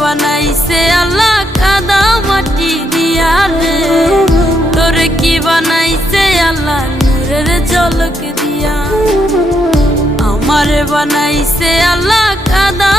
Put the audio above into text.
বানাইছে আল্লাহ কাদা মাটি দিয়া রে, তোরে কি বানাইছে আল্লাহ নূরের ঝলক দিয়া। আমারে বানাইছে আল্লাহ কাদা